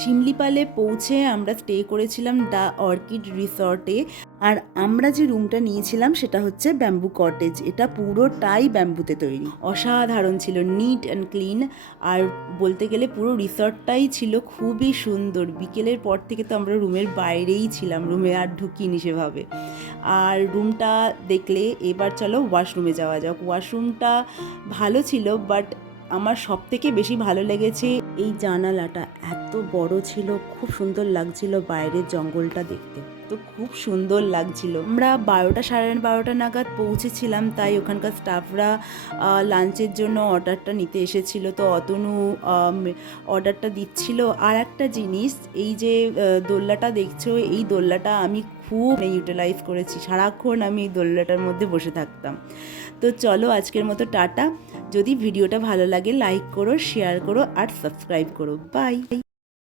শিমলিপালে পৌঁছে আমরা স্টে করেছিলাম দ্য অর্কিড রিসর্টে। আর আমরা যে রুমটা নিয়েছিলাম সেটা হচ্ছে ব্যাম্বু কটেজ। এটা পুরোটাই ব্যাম্বুতে তৈরি, অসাধারণ ছিল, নিট অ্যান্ড ক্লিন। আর বলতে গেলে পুরো রিসর্টটাই ছিল খুবই সুন্দর। বিকেলের পর থেকে তো আমরা রুমের বাইরেই ছিলাম, রুমে আর ঢুকিনি সেভাবে। আর রুমটা দেখলে এবার চলো ওয়াশরুমে যাওয়া যাক। ওয়াশরুমটা ভালো ছিল, বাট আমার সব থেকে বেশি ভালো লেগেছে এই জানালাটা। এত বড় ছিল, খুব সুন্দর লাগছিল বাইরের জঙ্গলটা দেখতে, তো খুব সুন্দর লাগছিল। আমরা 12টা সাড়ে 12টা নাগাদ পৌঁছেছিলাম, তাই ওখানকার স্টাফরা লাঞ্চের জন্য অর্ডারটা নিতে এসেছিল। তো অতনু অর্ডারটা দিচ্ছিল। আর একটা জিনিস, এই যে দোলনাটা দেখছো, এই দোলনাটা আমি খুব ইউটিলাইজ করেছি। সারাক্ষণ আমি এই দোলনাটার মধ্যে বসে থাকতাম। তো চলো আজকের মতো টাটা। যদি ভিডিওটা ভালো লাগে লাইক করো, শেয়ার করো আর সাবস্ক্রাইব করো। বাই।